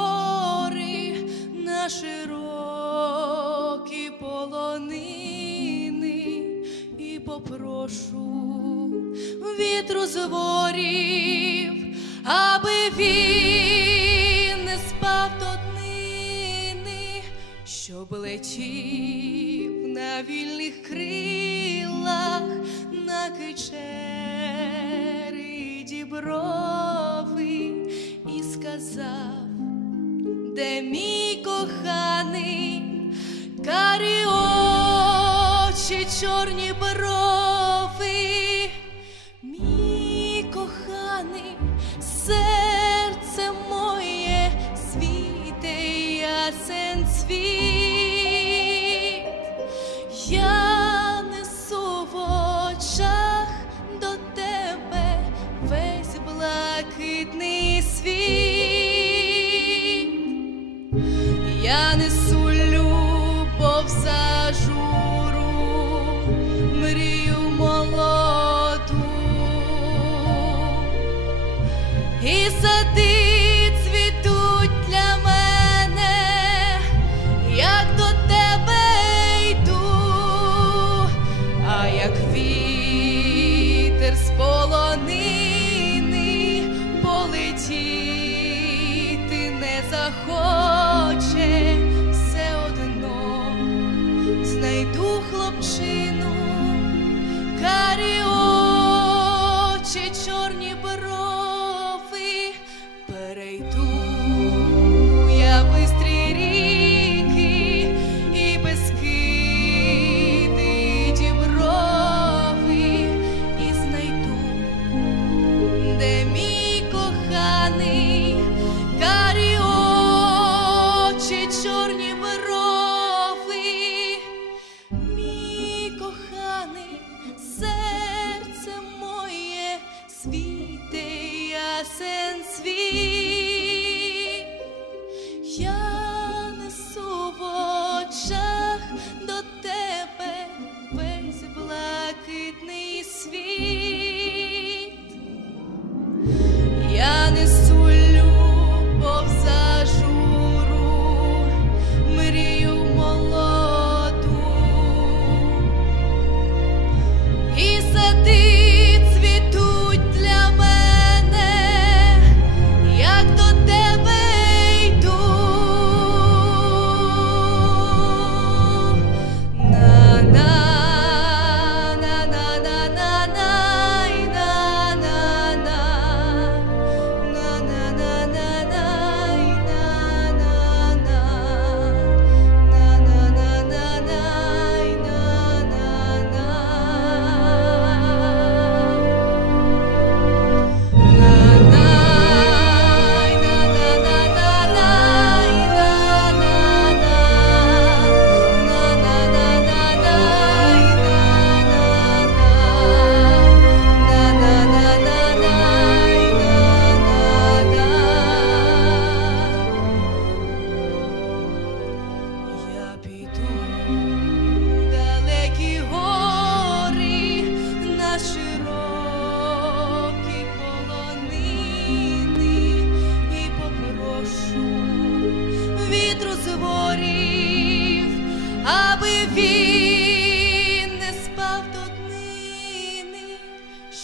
гори, на широкі полонини і попрошу вітру зворів, аби він не спав до днини, щоб летів на вільних крилах на кичері дібро. чорні брови, мій коханий, серце моє, світе ясен світ. He said do teu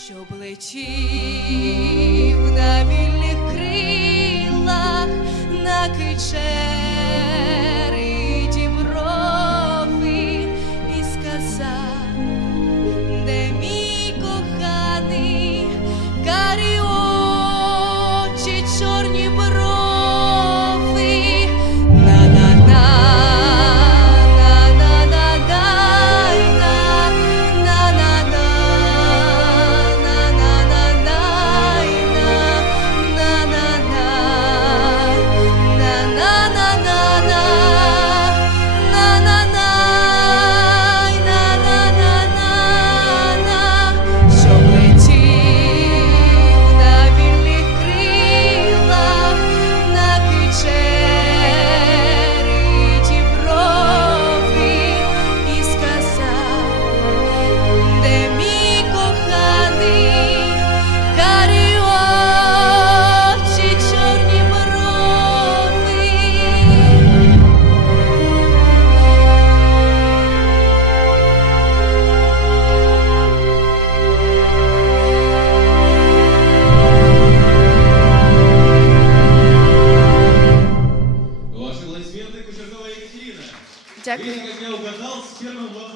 щоб летів на вільних крилах на киче. Дякую. Видите, как угадал с первым вопросом.